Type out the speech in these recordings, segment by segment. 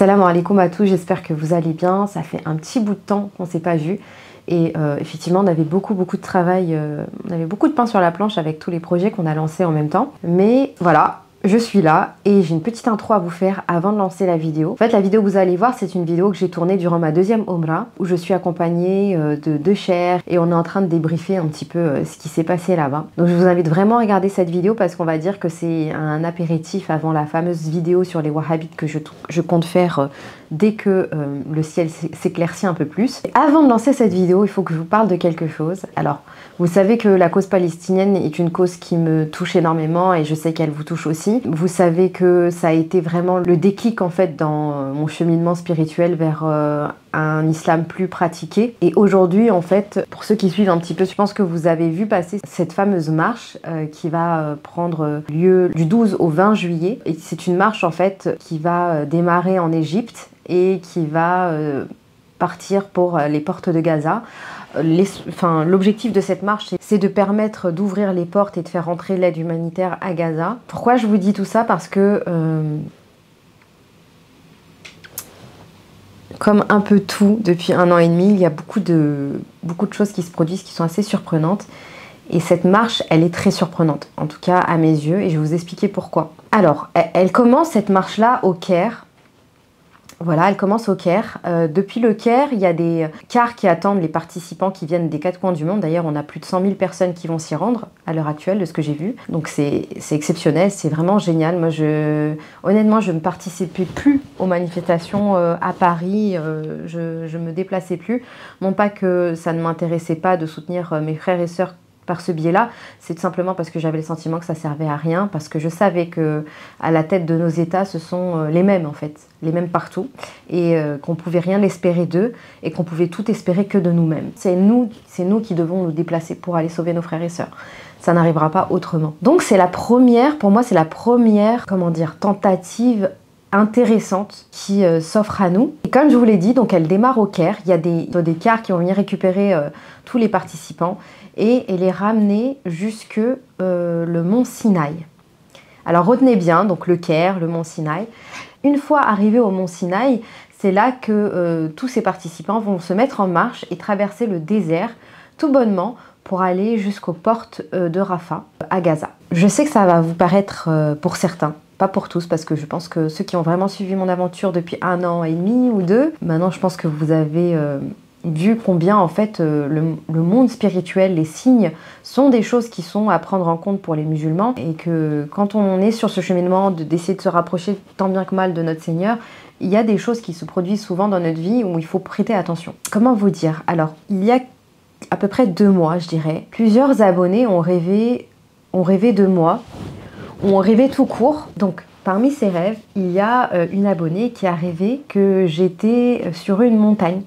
Assalamu alaikum à tous, j'espère que vous allez bien. Ça fait un petit bout de temps qu'on ne s'est pas vu. Et effectivement, on avait beaucoup de travail, on avait beaucoup de pain sur la planche avec tous les projets qu'on a lancés en même temps. Mais voilà, je suis là et j'ai une petite intro à vous faire avant de lancer la vidéo. En fait, la vidéo que vous allez voir, c'est une vidéo que j'ai tournée durant ma deuxième Omra, où je suis accompagnée de deux chers et on est en train de débriefer un petit peu ce qui s'est passé là-bas. Donc je vous invite vraiment à regarder cette vidéo parce qu'on va dire que c'est un apéritif avant la fameuse vidéo sur les wahhabites que je compte faire dès que le ciel s'éclaircit un peu plus. Et avant de lancer cette vidéo, il faut que je vous parle de quelque chose. Alors, vous savez que la cause palestinienne est une cause qui me touche énormément et je sais qu'elle vous touche aussi. Vous savez que ça a été vraiment le déclic en fait dans mon cheminement spirituel vers un islam plus pratiqué. Et aujourd'hui, en fait, pour ceux qui suivent un petit peu, je pense que vous avez vu passer cette fameuse marche qui va prendre lieu du 12 au 20 juillet. Et c'est une marche en fait qui va démarrer en Égypte et qui va partir pour les portes de Gaza. L'objectif de cette marche, c'est de permettre d'ouvrir les portes et de faire rentrer l'aide humanitaire à Gaza. Pourquoi je vous dis tout ça? Parce que comme un peu tout depuis 1 an et demi, il y a beaucoup de choses qui se produisent qui sont assez surprenantes. Et cette marche, elle est très surprenante, en tout cas à mes yeux, et je vais vous expliquer pourquoi. Alors, elle commence cette marche-là au Caire. Voilà, elle commence au Caire. Depuis le Caire, il y a des cars qui attendent les participants qui viennent des 4 coins du monde. D'ailleurs, on a plus de 100 000 personnes qui vont s'y rendre à l'heure actuelle, de ce que j'ai vu. Donc c'est exceptionnel, c'est vraiment génial. Moi, honnêtement, je ne participais plus aux manifestations à Paris. Je me déplaçais plus. Non pas que ça ne m'intéressait pas de soutenir mes frères et sœurs par ce biais-là, c'est tout simplement parce que j'avais le sentiment que ça servait à rien, parce que je savais que à la tête de nos États, ce sont les mêmes en fait, les mêmes partout, et qu'on pouvait rien espérer d'eux, et qu'on pouvait tout espérer que de nous-mêmes. C'est nous qui devons nous déplacer pour aller sauver nos frères et sœurs. Ça n'arrivera pas autrement. Donc c'est la première, pour moi c'est la première, comment dire, tentative intéressante qui s'offre à nous. Et comme je vous l'ai dit, donc elle démarre au Caire. Il y a des cars qui vont venir récupérer tous les participants et les ramener jusque le mont Sinaï. Alors retenez bien, donc le Caire, le mont Sinaï. Une fois arrivés au mont Sinaï, c'est là que tous ces participants vont se mettre en marche et traverser le désert tout bonnement pour aller jusqu'aux portes de Rafah, à Gaza. Je sais que ça va vous paraître pour certains, pas pour tous, parce que je pense que ceux qui ont vraiment suivi mon aventure depuis 1 an et demi ou 2, maintenant je pense que vous avez vu combien en fait le monde spirituel, les signes sont des choses qui sont à prendre en compte pour les musulmans, et que quand on est sur ce cheminement d'essayer de se rapprocher tant bien que mal de notre Seigneur, il y a des choses qui se produisent souvent dans notre vie où il faut prêter attention. Comment vous dire? Alors, il y a à peu près 2 mois, je dirais, plusieurs abonnés ont rêvé de moi, ont rêvé tout court. Donc, parmi ces rêves, il y a une abonnée qui a rêvé que j'étais sur une montagne.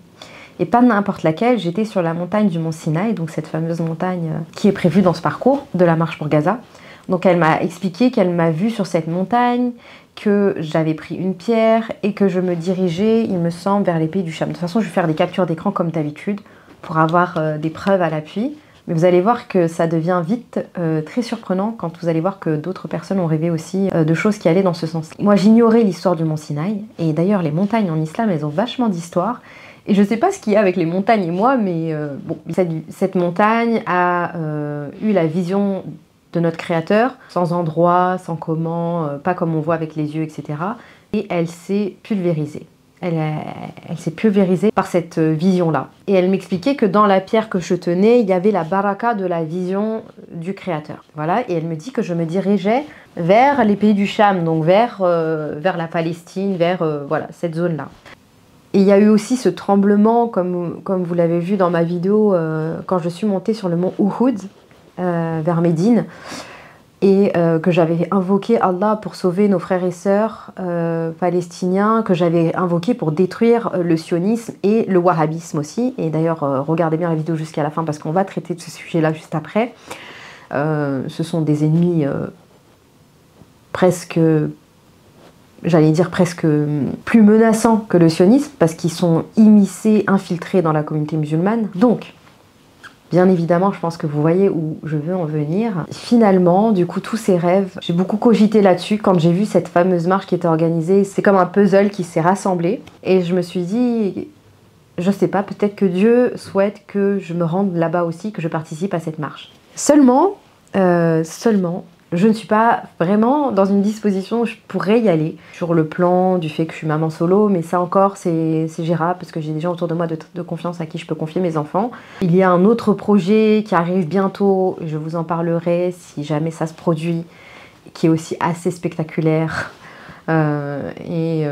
Et pas n'importe laquelle, j'étais sur la montagne du mont Sinaï, donc cette fameuse montagne qui est prévue dans ce parcours de la marche pour Gaza. Donc elle m'a expliqué qu'elle m'a vue sur cette montagne, que j'avais pris une pierre et que je me dirigeais, il me semble, vers les pays du Cham. De toute façon, je vais faire des captures d'écran comme d'habitude pour avoir des preuves à l'appui. Mais vous allez voir que ça devient vite très surprenant quand vous allez voir que d'autres personnes ont rêvé aussi de choses qui allaient dans ce sens. Moi, j'ignorais l'histoire du mont Sinaï. Et d'ailleurs, les montagnes en islam, elles ont vachement d'histoire. Et je ne sais pas ce qu'il y a avec les montagnes et moi, mais bon, cette montagne a eu la vision de notre Créateur, sans endroit, sans comment, pas comme on voit avec les yeux, etc. Et elle s'est pulvérisée. Elle s'est pulvérisée par cette vision-là. Et elle m'expliquait que dans la pierre que je tenais, il y avait la baraka de la vision du Créateur. Voilà, et elle me dit que je me dirigeais vers les pays du Cham, donc vers la Palestine, vers voilà, cette zone-là. Et il y a eu aussi ce tremblement, comme vous l'avez vu dans ma vidéo, quand je suis montée sur le mont Uhud, vers Médine, et que j'avais invoqué Allah pour sauver nos frères et sœurs palestiniens, que j'avais invoqué pour détruire le sionisme et le wahhabisme aussi. Et d'ailleurs, regardez bien la vidéo jusqu'à la fin parce qu'on va traiter de ce sujet-là juste après. Ce sont des ennemis presque, j'allais dire presque plus menaçants que le sionisme parce qu'ils sont immiscés, infiltrés dans la communauté musulmane. Donc, Bien évidemment, je pense que vous voyez où je veux en venir. Finalement, du coup, tous ces rêves, j'ai beaucoup cogité là-dessus quand j'ai vu cette fameuse marche qui était organisée. C'est comme un puzzle qui s'est rassemblé. Et je me suis dit, je sais pas, peut-être que Dieu souhaite que je me rende là-bas aussi, que je participe à cette marche. Seulement, je ne suis pas vraiment dans une disposition où je pourrais y aller. Sur le plan du fait que je suis maman solo, mais ça encore, c'est gérable parce que j'ai des gens autour de moi de confiance à qui je peux confier mes enfants. Il y a un autre projet qui arrive bientôt, je vous en parlerai si jamais ça se produit, qui est aussi assez spectaculaire. Et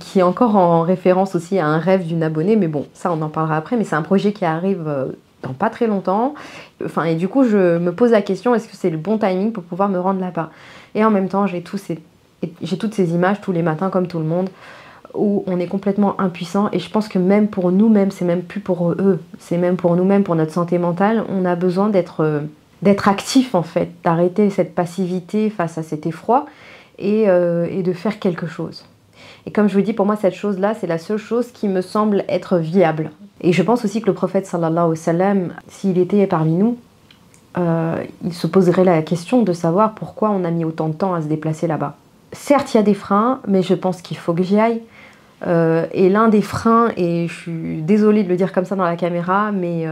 qui est encore en référence aussi à un rêve d'une abonnée, mais bon, ça on en parlera après, mais c'est un projet qui arrive dans pas très longtemps, enfin, et du coup je me pose la question, est-ce que c'est le bon timing pour pouvoir me rendre là-bas? Et en même temps j'ai toutes ces images tous les matins comme tout le monde, où on est complètement impuissant, et je pense que même pour nous-mêmes, c'est même plus pour eux, c'est même pour nous-mêmes, pour notre santé mentale, on a besoin d'être actif en fait, d'arrêter cette passivité face à cet effroi, et de faire quelque chose. Et comme je vous dis, pour moi, cette chose-là, c'est la seule chose qui me semble être viable. Et je pense aussi que le prophète, sallallahu alayhi wa sallam, s'il était parmi nous, il se poserait la question de savoir pourquoi on a mis autant de temps à se déplacer là-bas. Certes, il y a des freins, mais je pense qu'il faut que j'y aille. Et l'un des freins, et je suis désolée de le dire comme ça dans la caméra, mais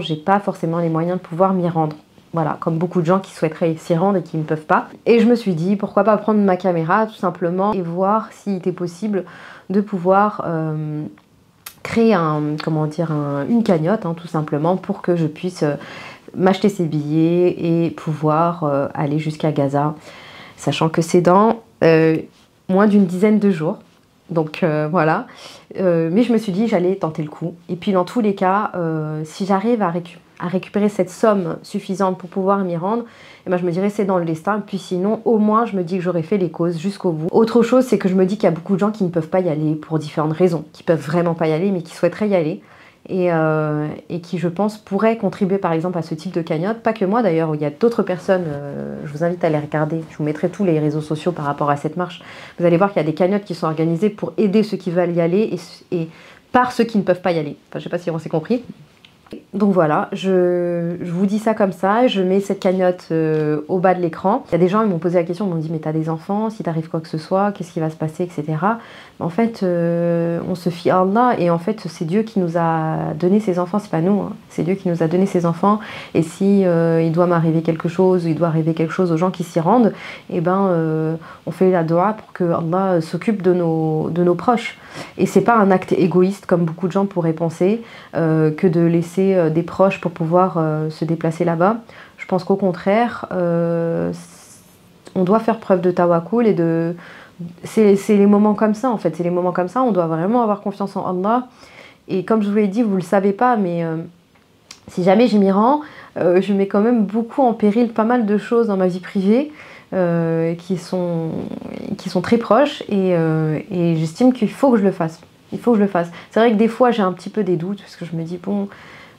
j'ai pas forcément les moyens de pouvoir m'y rendre. Voilà, comme beaucoup de gens qui souhaiteraient s'y rendre et qui ne peuvent pas. Et je me suis dit, pourquoi pas prendre ma caméra tout simplement et voir s'il était possible de pouvoir créer une cagnotte, hein, tout simplement, pour que je puisse m'acheter ces billets et pouvoir aller jusqu'à Gaza, sachant que c'est dans moins d'une dizaine de jours. Donc voilà, mais je me suis dit j'allais tenter le coup. Et puis dans tous les cas, si j'arrive à récupérer cette somme suffisante pour pouvoir m'y rendre, et ben je me dirais c'est dans le destin. Puis sinon, au moins je me dis que j'aurais fait les causes jusqu'au bout. Autre chose, c'est que je me dis qu'il y a beaucoup de gens qui ne peuvent pas y aller pour différentes raisons, qui peuvent vraiment pas y aller, mais qui souhaiteraient y aller. Et qui, je pense, pourraient contribuer par exemple à ce type de cagnotte. Pas que moi d'ailleurs, il y a d'autres personnes, je vous invite à les regarder, je vous mettrai tous les réseaux sociaux par rapport à cette marche. Vous allez voir qu'il y a des cagnottes qui sont organisées pour aider ceux qui veulent y aller et par ceux qui ne peuvent pas y aller. Enfin, je sais pas si on s'est compris. Donc voilà, je vous dis ça comme ça, je mets cette cagnotte au bas de l'écran. Il y a des gens qui m'ont posé la question, ils m'ont dit mais t'as des enfants, si t'arrive quoi que ce soit, qu'est-ce qui va se passer, etc. En fait, on se fie à Allah et en fait c'est Dieu qui nous a donné ses enfants, c'est pas nous, hein. C'est Dieu qui nous a donné ses enfants et si il doit m'arriver quelque chose, il doit arriver quelque chose aux gens qui s'y rendent, et on fait la dua pour que Allah s'occupe de nos proches. Et c'est pas un acte égoïste comme beaucoup de gens pourraient penser que de laisser des proches pour pouvoir se déplacer là-bas. Je pense qu'au contraire, on doit faire preuve de tawakkul et de... C'est les moments comme ça en fait, c'est les moments comme ça, on doit vraiment avoir confiance en Allah. Et comme je vous l'ai dit, vous le savez pas, mais si jamais je m'y rends, je mets quand même beaucoup en péril pas mal de choses dans ma vie privée qui sont très proches et j'estime qu'il faut que je le fasse. Il faut que je le fasse. C'est vrai que des fois j'ai un petit peu des doutes parce que je me dis bon,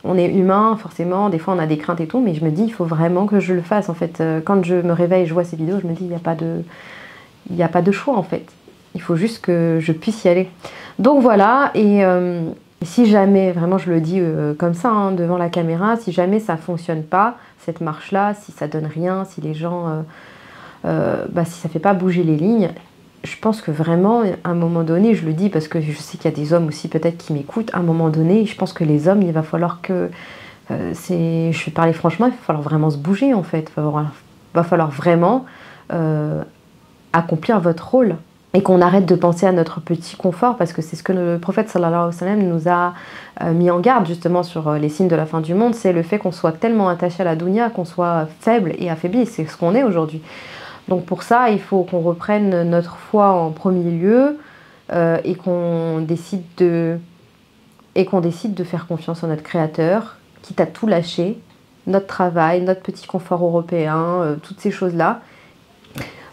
on est humain forcément, des fois on a des craintes et tout, mais je me dis il faut vraiment que je le fasse en fait. Quand je me réveille et je vois ces vidéos, je me dis il n'y a pas de choix en fait. Il faut juste que je puisse y aller. Donc voilà, et si jamais, vraiment je le dis comme ça hein, devant la caméra, si jamais ça fonctionne pas, cette marche-là, si ça donne rien, si les gens, si ça fait pas bouger les lignes, je pense que vraiment, à un moment donné, je le dis parce que je sais qu'il y a des hommes aussi peut-être qui m'écoutent, à un moment donné, je pense que les hommes, il va falloir que, je vais parler franchement, il va falloir vraiment se bouger en fait, il va falloir vraiment accomplir votre rôle. Et qu'on arrête de penser à notre petit confort, parce que c'est ce que le prophète sallallahu alayhi wa sallam nous a mis en garde justement sur les signes de la fin du monde, c'est le fait qu'on soit tellement attaché à la dunya, qu'on soit faible et affaibli, c'est ce qu'on est aujourd'hui. Donc pour ça, il faut qu'on reprenne notre foi en premier lieu et qu'on décide de faire confiance en notre Créateur, quitte à tout lâcher, notre travail, notre petit confort européen, toutes ces choses-là.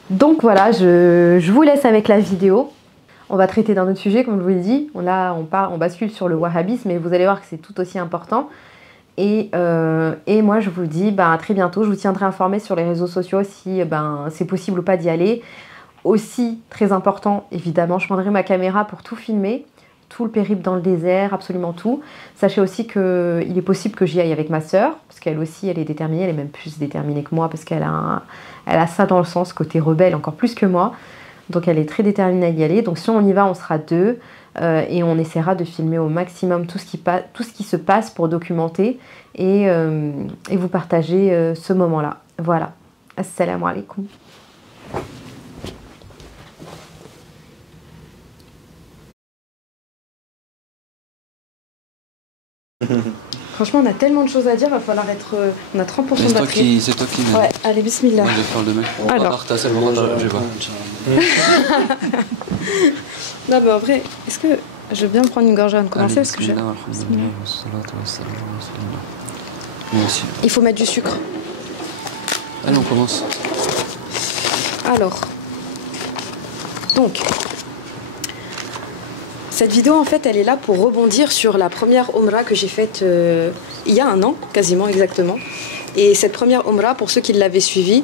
Donc voilà, je vous laisse avec la vidéo. On va traiter d'un autre sujet, comme je vous l'ai dit. On bascule sur le wahhabisme, mais vous allez voir que c'est tout aussi important. Et moi, je vous dis à très bientôt. Je vous tiendrai informé sur les réseaux sociaux si c'est possible ou pas d'y aller. Aussi, très important, évidemment, je prendrai ma caméra pour tout filmer. tout le périple dans le désert, absolument tout. Sachez aussi qu'il est possible que j'y aille avec ma sœur, parce qu'elle aussi, elle est déterminée, elle est même plus déterminée que moi, parce elle a ça dans le sens, côté rebelle, encore plus que moi. Donc elle est très déterminée à y aller. Donc si on y va, on sera deux, et on essaiera de filmer au maximum tout ce qui se passe pour documenter et vous partager ce moment-là. Voilà. Assalamu alaikum. Franchement, on a tellement de choses à dire, il va falloir être... on a 30% de batterie. C'est toi qui m'aides. Ouais, allez, bismillah. Moi, je vais faire le mec. Alors. Je vais pas. Non, mais en vrai, est-ce que je veux bien prendre une gorgée avant de commencer parce que je... Moi aussi. Il faut mettre du sucre. Allez, on commence. Alors, donc, cette vidéo, en fait, elle est là pour rebondir sur la première Omra que j'ai faite il y a un an, quasiment exactement. Et cette première Omra, pour ceux qui l'avaient suivie,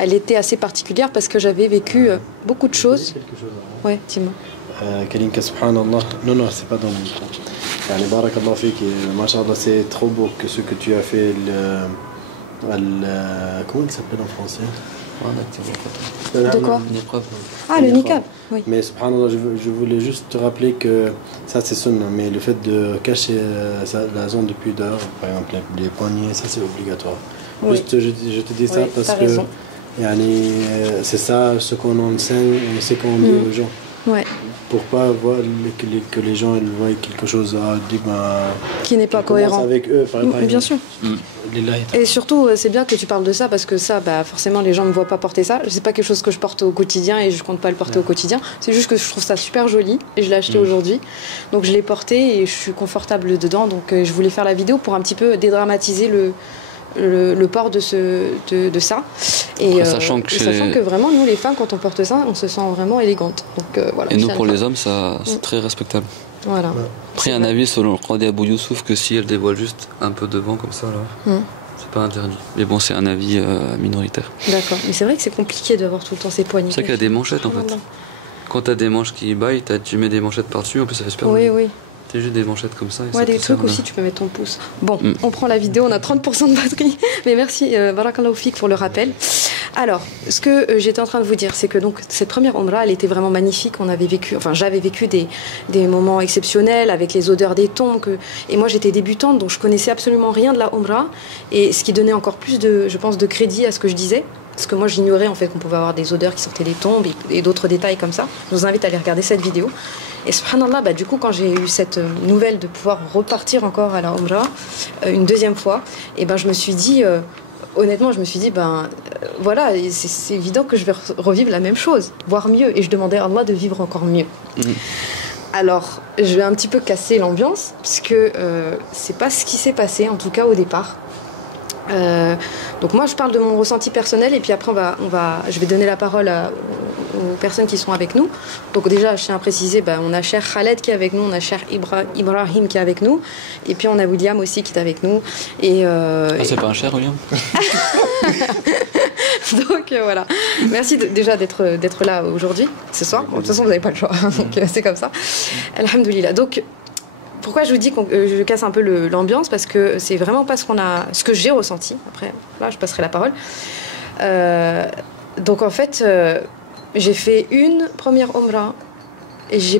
elle était assez particulière parce que j'avais vécu beaucoup de choses. Ouais, dis-moi. Kalinka, subhanallah. Non, c'est pas dans le micro. Barakallah fik, mashallah, c'est trop beau que ce que tu as fait. Comment il s'appelle en français? De quoi? Ah, le niqab, oui. Mais subhanallah, je voulais juste te rappeler que ça c'est sunna, mais le fait de cacher la zone de pudeur, par exemple les poignets, ça c'est obligatoire. Oui. Juste, je te dis ça parce que c'est ça ce qu'on enseigne et ce qu'on dit aux gens. Ouais. Pour pas voir que les gens ils voient quelque chose qui n'est pas cohérent avec eux, par exemple. Bien sûr. Et surtout, c'est bien que tu parles de ça parce que ça, forcément, les gens ne me voient pas porter ça. C'est pas quelque chose que je porte au quotidien et je compte pas le porter au quotidien. C'est juste que je trouve ça super joli et je l'ai acheté aujourd'hui. Donc je l'ai porté et je suis confortable dedans. Donc je voulais faire la vidéo pour un petit peu dédramatiser le port de ça. Et sachant que vraiment, nous les femmes, quand on porte ça, on se sent vraiment élégante. Donc, voilà, et nous, pour les hommes, c'est très respectable. Voilà. Après, un avis selon le Qadi Abou Youssouf que si elle dévoile juste un peu devant comme ça, là, c'est pas interdit. Mais bon, c'est un avis minoritaire. D'accord. Mais c'est vrai que c'est compliqué d'avoir tout le temps ses poignets. C'est vrai qu'il y a des manchettes en fait. Quand t'as des manches qui baillent, tu mets des manchettes par-dessus, en plus ça fait super joli. Oui. C'est juste des manchettes comme ça. Ouais, des trucs aussi, tu peux mettre ton pouce. Bon, on prend la vidéo, on a 30% de batterie. Mais merci, Barakallahu Fik, pour le rappel. Alors, ce que j'étais en train de vous dire, c'est que donc cette première Omra, elle était vraiment magnifique. J'avais vécu des moments exceptionnels avec les odeurs des tombes. Et moi, j'étais débutante, donc je connaissais absolument rien de la Omra. Et ce qui donnait encore plus de crédit à ce que je disais. Parce que moi, j'ignorais en fait qu'on pouvait avoir des odeurs qui sortaient des tombes et d'autres détails comme ça. Je vous invite à aller regarder cette vidéo. Et subhanallah, du coup, quand j'ai eu cette nouvelle de pouvoir repartir encore à la Omra une deuxième fois, et je me suis dit, honnêtement, voilà, c'est évident que je vais revivre la même chose, voire mieux. Et je demandais à Allah de vivre encore mieux. Alors, je vais un petit peu casser l'ambiance, puisque c'est pas ce qui s'est passé, en tout cas au départ. Donc moi je parle de mon ressenti personnel et puis après je vais donner la parole aux personnes qui sont avec nous. Donc déjà je tiens à préciser, on a cher Khaled qui est avec nous, on a cher Ibrahim qui est avec nous et puis on a William aussi qui est avec nous. Et c'est pas un cher William? Donc voilà, merci déjà d'être là aujourd'hui, ce soir. Bon, de toute façon vous n'avez pas le choix, donc c'est comme ça. Alhamdoulilah. Donc pourquoi je vous dis que je casse un peu l'ambiance, parce que c'est vraiment pas ce que j'ai ressenti. Après, là, je passerai la parole. Donc en fait, j'ai fait une première Omra et je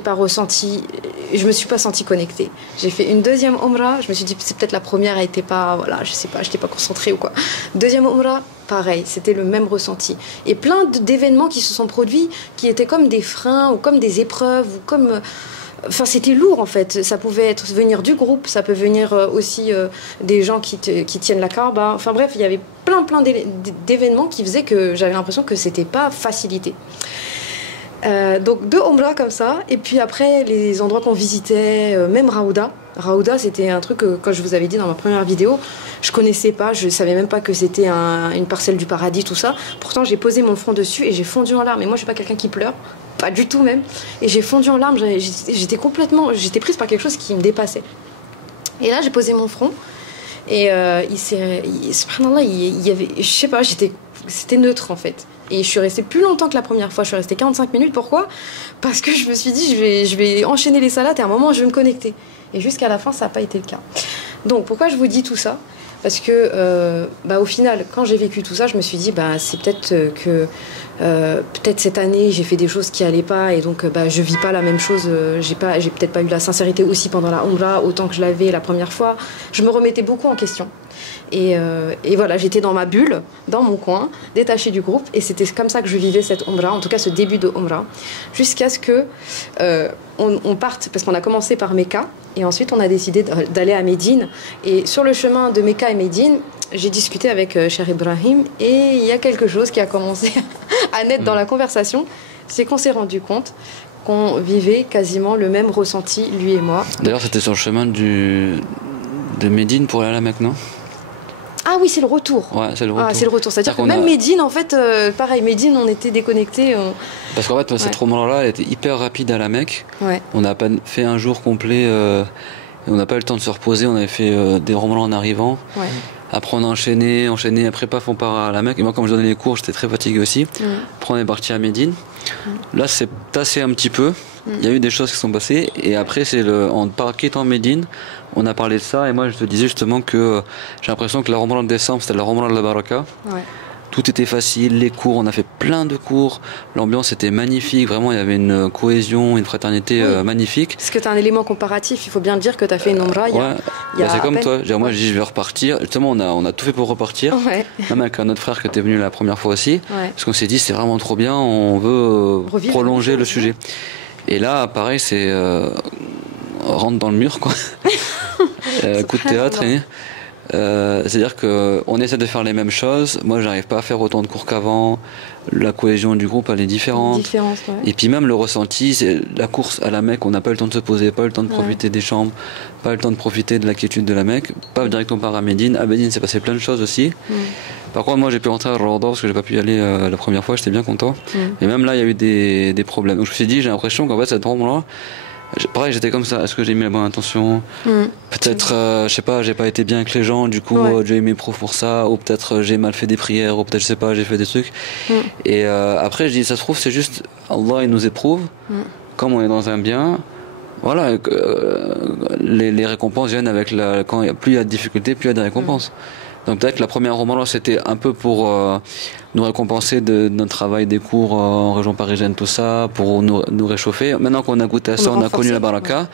me suis pas sentie connectée. J'ai fait une deuxième Omra, je me suis dit c'est peut-être la première, elle était pas, voilà, je sais pas, j'étais pas concentrée ou quoi. Deuxième Omra, pareil, c'était le même ressenti. Et plein d'événements qui se sont produits, qui étaient comme des freins ou comme des épreuves ou comme Enfin, c'était lourd en fait. Ça pouvait venir du groupe, ça peut venir aussi des gens qui tiennent la Kaaba. Enfin bref, il y avait plein d'événements qui faisaient que j'avais l'impression que c'était pas facilité. Donc deux Omra comme ça, et puis après les endroits qu'on visitait, même Raouda. Raouda, c'était un truc que, quand je vous avais dit dans ma première vidéo, je connaissais pas, je savais même pas que c'était une parcelle du paradis, tout ça. Pourtant, j'ai posé mon front dessus et j'ai fondu en larmes. Et moi, je suis pas quelqu'un qui pleure, pas du tout même. Et j'ai fondu en larmes, j'étais prise par quelque chose qui me dépassait. Et là, j'ai posé mon front et subhanallah, il y avait, je sais pas, c'était neutre en fait. Et je suis restée plus longtemps que la première fois. Je suis restée 45 minutes. Pourquoi? Parce que je me suis dit, je vais enchaîner les salades et à un moment, je vais me connecter. Et jusqu'à la fin, ça n'a pas été le cas. Donc, pourquoi je vous dis tout ça? Parce que, au final, quand j'ai vécu tout ça, je me suis dit, c'est peut-être que peut-être cette année, j'ai fait des choses qui n'allaient pas et donc je vis pas la même chose. J'ai peut-être pas eu la sincérité aussi pendant la Umrah autant que je l'avais la première fois. Je me remettais beaucoup en question. Et voilà, j'étais dans ma bulle, dans mon coin, détachée du groupe. Et c'était comme ça que je vivais cette Umrah, en tout cas ce début de Umrah, jusqu'à ce que on parte, parce qu'on a commencé par Mecca, et ensuite on a décidé d'aller à Médine. Et sur le chemin de Mecca et Médine, j'ai discuté avec Cheikh Ibrahim, et il y a quelque chose qui a commencé à naître dans la conversation, c'est qu'on s'est rendu compte qu'on vivait quasiment le même ressenti, lui et moi. D'ailleurs, c'était sur le chemin de Médine pour aller à la Mecque, non? Ah oui, c'est le retour. Ouais, c'est le retour. Ah, c'est le retour. C'est-à-dire que même Médine, en fait, pareil, Médine, on était déconnectés. Parce qu'en fait, cette roman-là, elle était hyper rapide à la Mecque. Ouais. On n'a pas fait un jour complet et on n'a pas eu le temps de se reposer. On avait fait des romans en arrivant. Ouais. Après, on a enchaîné. Après, paf, on part à la Mecque. Et moi, comme je donnais les cours, j'étais très fatigué aussi. Après, on est parti à Médine. Là, c'est tassé un petit peu. Il y a eu des choses qui sont passées. Et après, en quittant Médine, on a parlé de ça. Et moi, je te disais justement que j'ai l'impression que la Ramadan de décembre, c'était la Ramadan de la Baraka. Ouais. Tout était facile, les cours, on a fait plein de cours, l'ambiance était magnifique, vraiment il y avait une cohésion, une fraternité magnifique. Parce que tu as un élément comparatif, il faut bien le dire que tu as fait une Umrah. C'est comme toi, moi je dis je vais repartir, justement on a tout fait pour repartir, même avec un autre frère qui était venu la première fois aussi, parce qu'on s'est dit c'est vraiment trop bien, on veut prolonger le sujet. Et là pareil c'est rentre dans le mur quoi, coup de théâtre. C'est-à-dire qu'on essaie de faire les mêmes choses. Moi, j'arrive pas à faire autant de cours qu'avant. La cohésion du groupe, elle est différente. Et puis même le ressenti, c'est la course à la Mecque, on n'a pas eu le temps de se poser, pas eu le temps de profiter des chambres, pas eu le temps de profiter de la quiétude de la Mecque. Pas directement par à Médine. À Médine, c'est passé plein de choses aussi. Par contre, moi, j'ai pu rentrer à Rwanda parce que j'ai pas pu y aller la première fois. J'étais bien content. Et même là, il y a eu des problèmes. Donc je me suis dit, j'ai l'impression qu'en fait, cette roman-là, pareil, j'étais comme ça. Est-ce que j'ai mis la bonne intention? Peut-être, je sais pas, j'ai pas été bien avec les gens, du coup, j'ai eu mes profs pour ça, ou peut-être j'ai mal fait des prières, ou peut-être, je sais pas, j'ai fait des trucs. Et après, je dis, ça se trouve, c'est juste, Allah, il nous éprouve, comme on est dans un bien. Voilà, les récompenses viennent avec plus il y a de difficultés, plus il y a de récompenses. Donc peut-être que la première roman, c'était un peu pour nous récompenser de notre travail des cours en région parisienne, tout ça, pour nous réchauffer. Maintenant qu'on a goûté à ça, on a connu la baraka.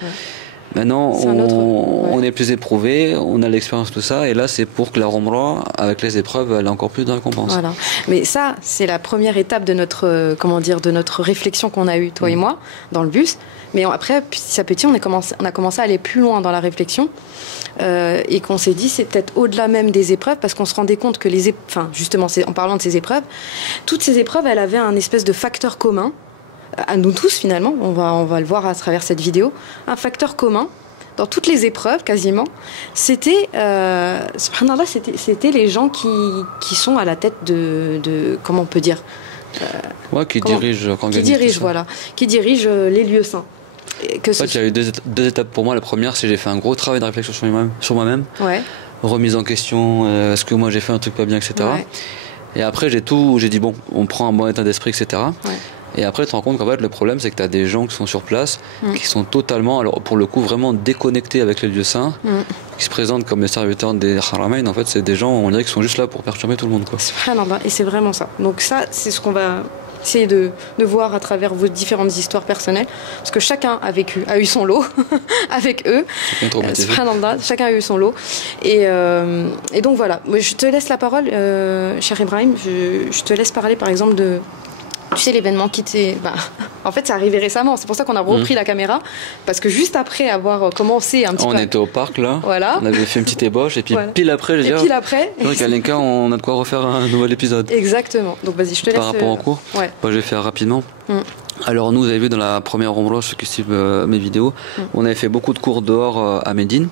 Maintenant, on est plus éprouvé, on a l'expérience, tout ça, et là, c'est pour que la roman, avec les épreuves, elle a encore plus de récompenses. Voilà. Mais ça, c'est la première étape de notre, de notre réflexion qu'on a eue, toi et moi, dans le bus. Mais après, petit à petit, on a commencé à aller plus loin dans la réflexion et qu'on s'est dit, c'est peut-être au-delà même des épreuves, parce qu'on se rendait compte que justement, en parlant de ces épreuves, toutes ces épreuves, elles avaient un espèce de facteur commun, à nous tous finalement, on va le voir à travers cette vidéo, un facteur commun dans toutes les épreuves quasiment, c'était subhanallah, c'était les gens qui sont à la tête de comment on peut dire qui dirigent les lieux saints. En fait, il y a eu deux étapes pour moi. La première, c'est que j'ai fait un gros travail de réflexion sur moi-même, remise en question, est-ce que moi j'ai fait un truc pas bien, etc. Et après j'ai dit bon, on prend un bon état d'esprit, etc. Et après, tu te rends compte qu'en fait, le problème, c'est que tu as des gens qui sont sur place, qui sont totalement, alors pour le coup, vraiment déconnectés avec les lieux saints, qui se présentent comme les serviteurs des Haramain. En fait, c'est des gens, on dirait, qui sont juste là pour perturber tout le monde, quoi. Et c'est vraiment ça. Donc ça, c'est ce qu'on va essayer de voir à travers vos différentes histoires personnelles, parce que chacun a eu son lot avec eux. Chacun a eu son lot. Et donc voilà, je te laisse la parole, cher Ibrahim. Je te laisse parler, par exemple, de... Tu sais, l'événement qui était... en fait, c'est arrivé récemment. C'est pour ça qu'on a repris la caméra. Parce que juste après avoir commencé un petit peu... On était au parc, là. Voilà. On avait fait une petite ébauche. Et puis pile après, c'est vrai qu'à l'Inca, on a de quoi refaire un nouvel épisode. Exactement. Donc vas-y, je te laisse... Par rapport au cours, moi, je vais faire rapidement. Alors nous, vous avez vu dans la première ombre, ceux qui suivent mes vidéos, on avait fait beaucoup de cours dehors à Médine.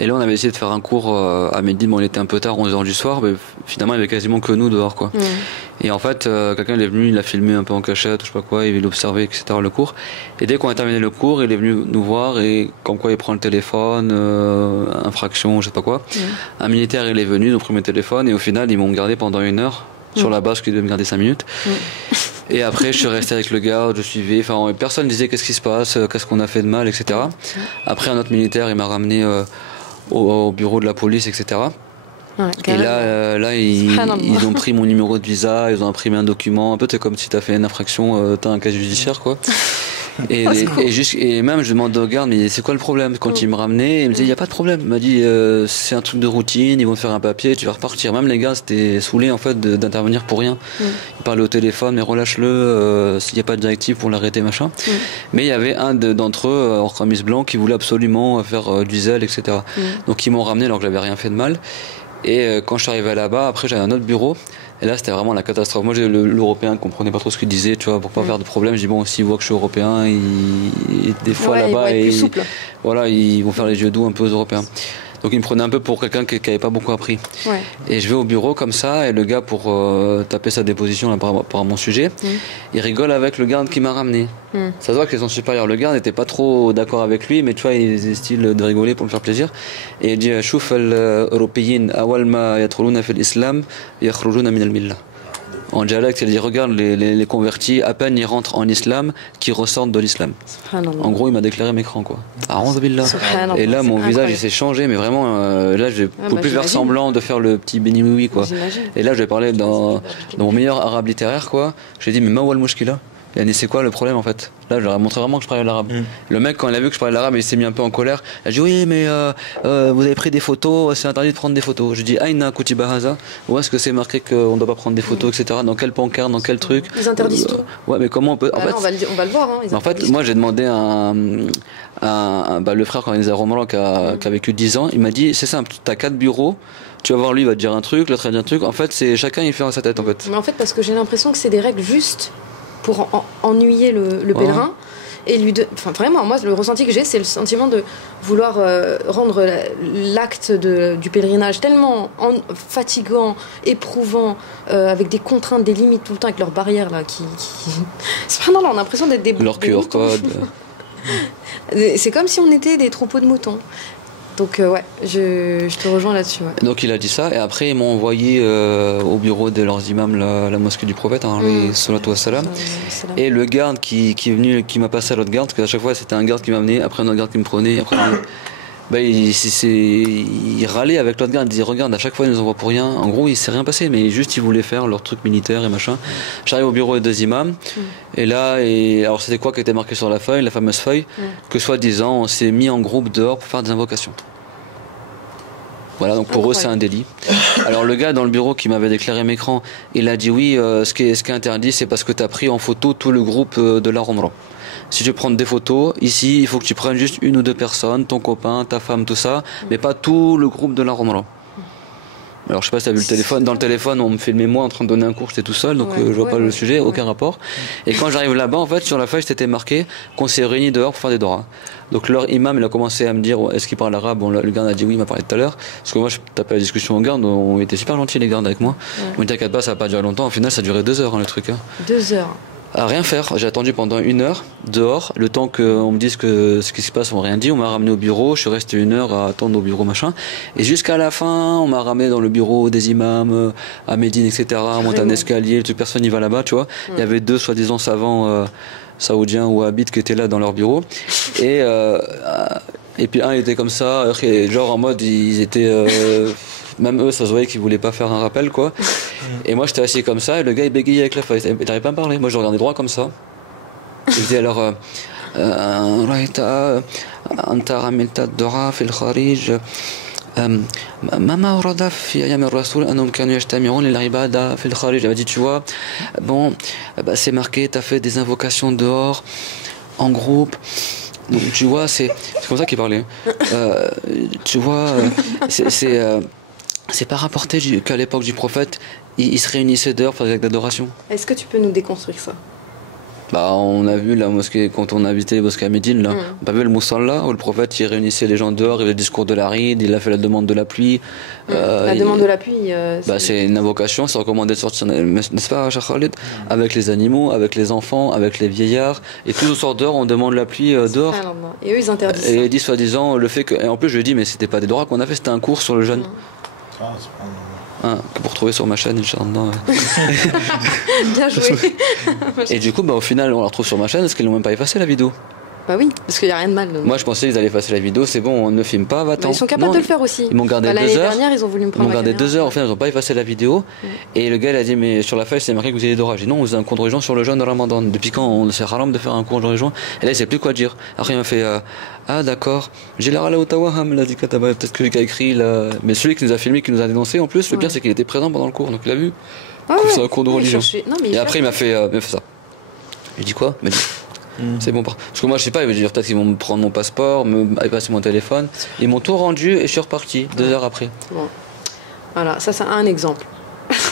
Et là, on avait essayé de faire un cours à Médine. Bon, il était un peu tard, 11h du soir, mais finalement, il y avait quasiment que nous dehors, quoi. Et en fait, quelqu'un est venu, il a filmé un peu en cachette, je sais pas quoi, il a observé, etc. le cours. Et dès qu'on a terminé le cours, il est venu nous voir et comme quoi il prend le téléphone, infraction, je sais pas quoi. Un militaire, il est venu, nous pris mes téléphones et au final, ils m'ont gardé pendant 1 heure sur la base, qui devait me garder 5 minutes. Et après, je suis resté avec le garde, je suivais. Enfin, personne ne disait qu'est-ce qui se passe, qu'est-ce qu'on a fait de mal, etc. Après, un autre militaire, il m'a ramené au bureau de la police, etc. Et là, ils ont pris mon numéro de visa, ils ont imprimé un document. Un peu, c'est comme si tu as fait une infraction, tu as un casier judiciaire, quoi. Et même, je demande au garde, mais c'est quoi le problème? Quand il me ramenait, il me disait, il n'y a pas de problème. Il m'a dit, c'est un truc de routine, ils vont te faire un papier, tu vas repartir. Même les gars, c'était saoulés, en fait, d'intervenir pour rien. Ils parlaient au téléphone, mais relâche-le, s'il n'y a pas de directive pour l'arrêter, machin. Mais il y avait un d'entre eux, en chemise blanc, qui voulait absolument faire du zèle, etc. Donc ils m'ont ramené alors que j'avais rien fait de mal. Et quand je suis arrivé là-bas, après j'avais un autre bureau. Et là, c'était vraiment la catastrophe. Moi, l'Européen ne comprenait pas trop ce qu'il disait, tu vois, pour pas faire de problème. Je dis, bon, s'ils voient que je suis Européen, des fois là-bas, voilà, ils vont faire les yeux doux un peu aux Européens. Donc, ils me prenaient un peu pour quelqu'un qui n'avait pas beaucoup appris. Et je vais au bureau comme ça, et le gars, pour taper sa déposition là, par rapport à mon sujet, il rigole avec le garde qui m'a ramené. Ça se voit que son supérieur, le garde, n'était pas trop d'accord avec lui, mais tu vois, il faisait style de rigoler pour me faire plaisir. Et il dit, Chouf al-Européen, awal ma yatruluna fil islam, yakhrujuna min al-millah. En dialecte, il dit, regarde les convertis, à peine ils rentrent en islam, qui ressortent de l'islam. En gros, il m'a déclaré mécrant, quoi. Et là, mon visage, il s'est changé, mais vraiment, là, je ne peux plus faire semblant de faire le petit béni oui, quoi. Et là, je vais parler dans mon meilleur arabe littéraire, quoi. J'ai dit, mais ma wal mushkila? C'est quoi le problème en fait? Là, je leur ai montré vraiment que je parlais l'arabe. Le mec, quand il a vu que je parlais l'arabe, il s'est mis un peu en colère. Il a dit, oui, mais vous avez pris des photos, c'est interdit de prendre des photos. Je dis, Aïna Kutiba Haza, où est-ce que c'est marqué qu'on ne doit pas prendre des photos, etc. Dans quel pancarte, dans quel truc? Ils interdisent tout. Ouais, mais comment on peut. En fait, on va le voir. En fait, moi, j'ai demandé le frère quand il était à Romain, qui a vécu 10 ans, il m'a dit, c'est simple, tu as 4 bureaux. Tu vas voir, lui, il va te dire un truc, l'autre va te dire un truc. En fait, c'est chacun, il fait dans sa tête, en fait. Mais en fait, parce que j'ai l'impression que c'est des règles justes pour ennuyer le pèlerin et enfin vraiment moi le ressenti que j'ai, c'est le sentiment de vouloir rendre l'acte du pèlerinage tellement fatigant, éprouvant, avec des contraintes, des limites tout le temps, avec leurs barrières là qui... on a l'impression d'être des leur QR code. C'est comme si on était des troupeaux de moutons. Donc je te rejoins là-dessus. Donc il a dit ça, et après ils m'ont envoyé au bureau de leurs imams la mosquée du prophète, salatu wassalam. Et le garde qui est venu, qui m'a passé à l'autre garde, parce qu'à chaque fois c'était un garde qui m'a amené, après un autre garde qui me prenait, après il râlait avec l'autre garde, il disait regarde, à chaque fois ils nous envoient pour rien. En gros il s'est rien passé, mais juste ils voulaient faire leur truc militaire et machin. J'arrive au bureau des 2 imams, et là, alors c'était quoi qui était marqué sur la feuille, la fameuse feuille, que soi-disant on s'est mis en groupe dehors pour faire des invocations. Voilà, donc pour eux c'est un délit. Alors le gars dans le bureau qui m'avait déclaré mécrant, il a dit oui, ce qui est interdit, c'est parce que tu as pris en photo tout le groupe de la Umrah. Si tu veux prendre des photos, ici il faut que tu prennes juste 1 ou 2 personnes, ton copain, ta femme, tout ça, mais pas tout le groupe de la Umrah. Alors je sais pas si tu as vu le téléphone, dans le téléphone on me filmait moi en train de donner un cours, j'étais tout seul, donc je vois pas le sujet, aucun rapport. Et quand j'arrive là-bas, en fait sur la feuille c'était marqué qu'on s'est réunis dehors pour faire des doras. Donc leur imam il a commencé à me dire est-ce qu'il parle arabe. Bon, le garde a dit oui, il m'a parlé tout à l'heure, parce que moi je tapais la discussion au garde, on était super gentils les gardes avec moi. On ne t'inquiète pas, ça va pas durer longtemps, au final ça a duré 2 heures le truc. 2 heures à rien faire, j'ai attendu pendant 1 heure dehors, le temps qu'on me dise que ce qui se passe, on m'a rien dit, on m'a ramené au bureau, je suis resté 1 heure à attendre au bureau machin, et jusqu'à la fin, on m'a ramené dans le bureau des imams, à Médine, etc., on monte un escalier, personne n'y va là-bas, tu vois, il y avait 2 soi-disant savants saoudiens ou habites qui étaient là dans leur bureau, et puis un il était comme ça, genre en mode, ils étaient... même eux, ça se voyait qu'ils voulaient pas faire un rappel, quoi. Et moi, j'étais assis comme ça, et le gars, il bégayait avec la feuille. Il n'arrivait pas à me parler. Moi, je regardais droit comme ça. Je disais alors, Anta ramilta dora fil kharij. Mama orada fi ayam ar-rasoul annahum kanu yajtami'un lil ibada fil kharij. Il m'a dit, tu vois, bon, c'est marqué, t'as fait des invocations dehors, en groupe. Donc, tu vois, c'est comme ça qu'il parlait. Tu vois, c'est pas rapporté qu'à l'époque du prophète, ils se réunissaient dehors pour des actes d'adoration. Est-ce que tu peux nous déconstruire ça? On a vu la mosquée, quand on a visité la mosquée à Médine, là. On a vu le Moussalla, où le prophète il réunissait les gens dehors, il y avait le discours de l'Aride, il a fait la demande de la pluie. La demande de la pluie, c'est une invocation, c'est recommandé de sortir, n'est-ce pas, Cheikh Khalid, avec les animaux, avec les enfants, avec les vieillards, et tous au sort dehors, on demande la pluie dehors. Et eux ils interdisent. Et ils disent soi-disant le fait que, et en plus je lui ai dit, mais c'était pas des droits qu'on a fait, c'était un cours sur le jeûne. pour trouver sur ma chaîne, Inch'Allah. Bien joué. Et du coup, au final, on la retrouve sur ma chaîne parce qu'ils n'ont même pas effacé la vidéo. Bah oui, parce qu'il n'y a rien de mal. Moi, je pensais qu'ils allaient effacer la vidéo, c'est bon, on ne filme pas, va-t'en. Ils sont capables de le faire aussi. Ils m'ont gardé 2 heures. L'année dernière, ils ont voulu me prendre. Ils m'ont gardé 2 heures, au final, ils n'ont pas effacé la vidéo. Et le gars, il a dit, mais sur la feuille, c'est marqué que vous avez Dora. J'ai dit, non, on faisait un cours de religion sur le jeûne de Ramadan. Depuis quand on s'est haram de faire un cours de religion? Et là, il sait plus quoi dire. Après, il m'a fait, ah, d'accord. J'ai l'air à la Otawaham, il a dit, peut-être que qui a écrit là. Mais celui qui nous a filmé, qui nous a dénoncé, en plus, le pire, c'est qu'il était présent pendant le cours, donc il a vu. C'est un cours de religion. Et après, il m'a fait ça. J'ai dit quoi? Il m'a dit, c'est bon. Parce que moi, je sais pas, il veut dire peut-être qu'ils vont me prendre mon passeport, me passer mon téléphone. Ils m'ont tout rendu et je suis reparti 2 heures après. Bon. Voilà, ça c'est un exemple.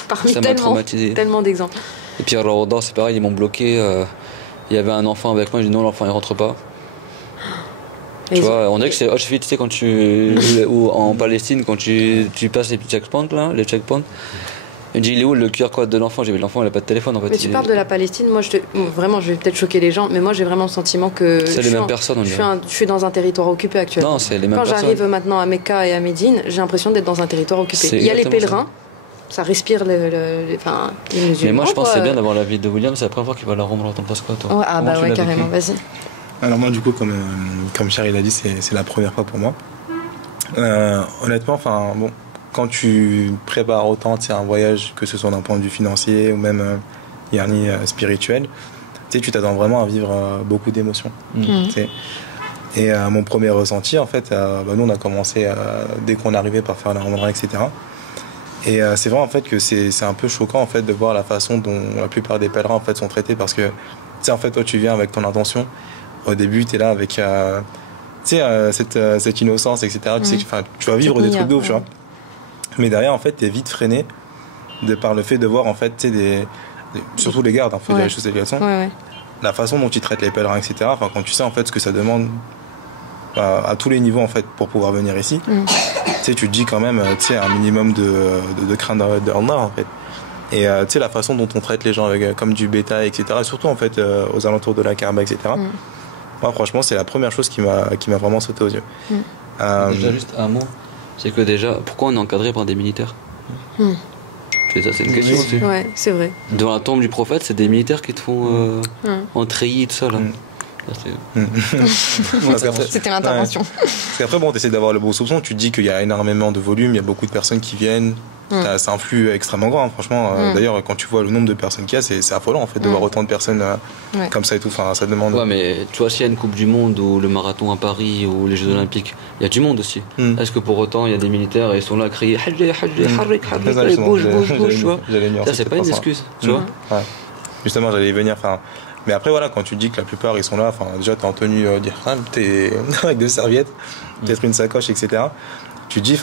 Parmi ça m'a traumatisé. Tellement d'exemples. Et puis alors, c'est pareil, ils m'ont bloqué. Il y avait un enfant avec moi, j'ai dit non, l'enfant il rentre pas. Tu vois, on dirait que c'est tu sais, quand ou en Palestine, quand tu passes les petits checkpoints là, les checkpoints. Il me dit, il est où le QR code de l'enfant? J'ai dit, l'enfant, il n'a pas de téléphone en fait. Mais tu parles de la Palestine, moi, vraiment, je vais peut-être choquer les gens, mais moi, j'ai vraiment le sentiment que. C'est les mêmes personnes, on dirait. Je suis dans un territoire occupé actuellement. Non, c'est les mêmes personnes. Quand j'arrive maintenant à Mecca et à Médine, j'ai l'impression d'être dans un territoire occupé. Il y a les pèlerins, ça respire les musulmans. Mais moi, je pense que c'est bien d'avoir la vie de William, c'est la première fois qu'il va la rendre, t'en penses quoi, toi? Ah, bah ouais, carrément, vas-y. Alors, moi, du coup, comme Charles l'a dit, c'est la première fois pour moi. Honnêtement, enfin, bon. Quand tu prépares autant un voyage, que ce soit d'un point de vue financier ou même spirituel, tu t'attends vraiment à vivre beaucoup d'émotions. Et mon premier ressenti, en fait, nous on a commencé dès qu'on arrivait par faire la Ramadan, etc. Et c'est vrai en fait que c'est un peu choquant en fait de voir la façon dont la plupart des pèlerins en fait sont traités, parce que en fait toi tu viens avec ton intention. Au début tu es là avec cette innocence, etc. Tu sais que tu vas vivre des trucs d'ouf, tu vois. Mais derrière, en fait, t'es vite freiné de par le fait de voir, en fait, surtout les gardes, faut dire les choses telles qu'elles sont. La façon dont ils traitent les pèlerins, etc. Enfin, quand tu sais, en fait, ce que ça demande à tous les niveaux, en fait, pour pouvoir venir ici, tu te dis quand même, un minimum de crainte de Allah, en fait. Et la façon dont on traite les gens comme du bétail, etc. Et surtout, en fait, aux alentours de la Kaaba, etc. Moi, franchement, c'est la première chose qui m'a vraiment sauté aux yeux. Déjà, juste un mot. C'est que déjà, pourquoi on est encadré par des militaires? C'est une question aussi. Ouais, c'est vrai. Dans la tombe du prophète, c'est des militaires qui te font en treillis, tout ça là. C'était l'intervention. Parce qu'après, bon, tu essaies d'avoir le bon soupçon, tu te dis qu'il y a énormément de volume, il y a beaucoup de personnes qui viennent. C'est un flux extrêmement grand, franchement. D'ailleurs, quand tu vois le nombre de personnes qu'il y a, c'est affolant en fait de voir autant de personnes comme ça et tout. Enfin, ça demande. Ouais, mais tu vois, s'il y a une Coupe du Monde ou le marathon à Paris ou les Jeux Olympiques, il y a du monde aussi. Est-ce que pour autant il y a des militaires et ils sont là à crier bouge, tu vois? Ça, c'est pas une excuse, tu vois? Justement, j'allais y venir. Mais après, voilà, quand tu dis que la plupart ils sont là, déjà t'es en tenue d'ihram, t'es avec 2 serviettes, peut-être une sacoche, etc. Tu te dis,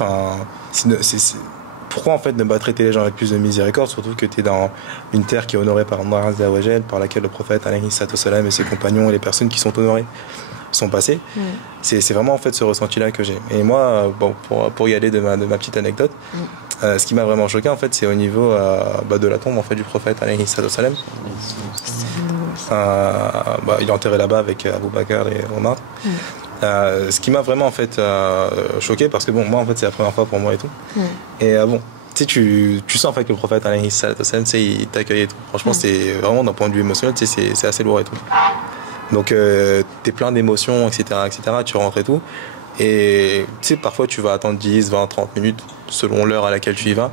pourquoi en fait ne pas traiter les gens avec plus de miséricorde, surtout que tu es dans une terre qui est honorée par Allah Azza wa Jal, par laquelle le prophète alayhi salam et ses compagnons et les personnes qui sont honorées sont passés. C'est vraiment en fait ce ressenti-là que j'ai. Et moi, pour y aller de ma petite anecdote, ce qui m'a vraiment choqué en fait, c'est au niveau de la tombe en fait du prophète alayhi salam. Il est enterré là-bas avec Abu Bakr et Omar. Ce qui m'a vraiment en fait choqué, parce que moi en fait c'est la première fois pour moi et tout. Et tu sens en fait que le prophète alayhi salam, il t'accueille et tout. Franchement c'est vraiment d'un point de vue émotionnel, c'est assez lourd et tout. Donc t'es plein d'émotions, etc., tu rentres et tout. Et parfois tu vas attendre 10, 20, 30 minutes selon l'heure à laquelle tu y vas,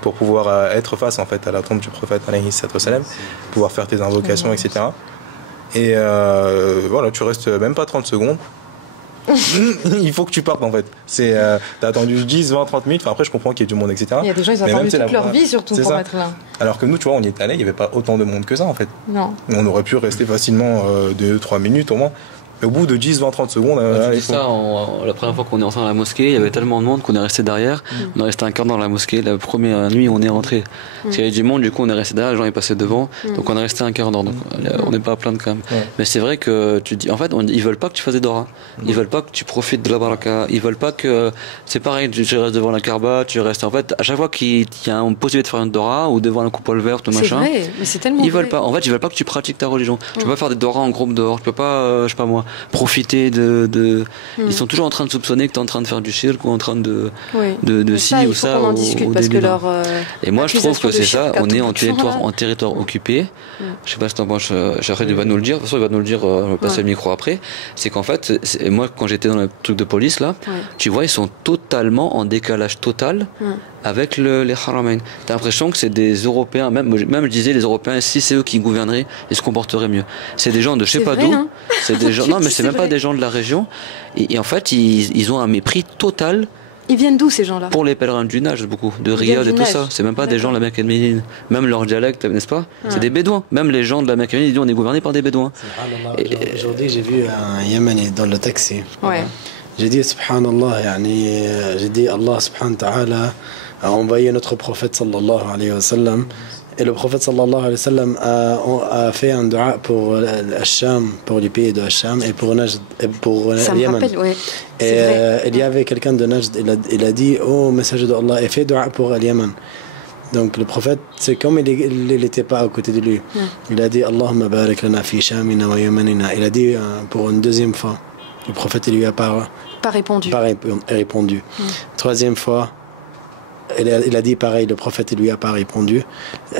pour pouvoir être face en fait à la tombe du prophète alayhi salam, pouvoir faire tes invocations, etc. Et voilà, tu restes même pas 30 secondes. Il faut que tu partes en fait. T'as attendu 10, 20, 30 minutes. Après, je comprends qu'il y ait du monde, etc. Il y a des gens, ils ont attendu toute leur vie surtout pour être là. Alors que nous, tu vois, on y est allé, il n'y avait pas autant de monde que ça en fait. Non. On aurait pu rester facilement 2-3 minutes au moins. Mais au bout de 10, 20, 30 secondes. La première fois qu'on est rentré dans la mosquée, il y avait tellement de monde qu'on est resté derrière. On est resté un quart dans la mosquée. La première nuit, on est rentré. Parce qu'il y avait du monde, du coup, on est resté derrière, les gens ils passaient devant. Donc on est resté un quart d'heure. Donc on n'est pas à plaindre quand même. Mais c'est vrai que tu dis, en fait, ils veulent pas que tu fasses des doras. Ils veulent pas que tu profites de la baraka. Ils veulent pas que. C'est pareil, tu restes devant la Kaaba, tu restes. En fait, à chaque fois qu'il y a une possibilité de faire une dora ou devant la coupole verte ou machin. C'est vrai, mais c'est tellement. Ils veulent pas. En fait, ils veulent pas que tu pratiques ta religion. Tu peux pas faire des doras en groupe dehors. Tu peux pas, je sais pas moi, profiter ils sont toujours en train de soupçonner que tu es en train de faire du shirk ou en train de ci ou ça. On en discute parce que et moi, je trouve que c'est ça. On est en territoire occupé. Je sais pas si t'en penses, Shahid va nous le dire. De toute façon, il va nous le dire, on va passer le micro après. C'est qu'en fait, moi, quand j'étais dans le truc de police, là, tu vois, ils sont totalement en décalage total avec les Haramain. T'as l'impression que c'est des Européens, même je disais, les Européens, si c'est eux qui gouverneraient, ils se comporteraient mieux. C'est des gens de je sais pas d'où. Hein. C'est des gens, non, mais c'est même pas des gens de la région. Et en fait, ils ont un mépris total. Ils viennent d'où ces gens-là? Pour les pèlerins du Najd, beaucoup, de Riyad et tout ça. C'est même pas des gens de la Mecque et de Médine. Même leur dialecte, n'est-ce pas? C'est des Bédouins. Même les gens de la Mecque et de Médine, on est gouverné par des Bédouins. Aujourd'hui, j'ai vu un Yéméni dans le taxi. J'ai dit, subhanallah, j'ai dit, Allah subhanahu wa ta'ala a envoyé notre prophète sallallahu alayhi wa sallam. Et le prophète sallallahu alayhi wa sallam a fait un dua pour Hacham, pour les pays de Hacham et pour Najd, pour Yémen. Et il y avait quelqu'un de Najd, il a dit, oh messager de Allah, et fait dua pour Yémen. Donc le prophète, c'est comme il n'était pas à côté de lui. Il a dit, Allahumma barik lana fi shamina wa yamanina. Il a dit pour une deuxième fois. Le prophète, il lui a pas répondu. Troisième fois, il a dit pareil, le prophète, il lui a pas répondu.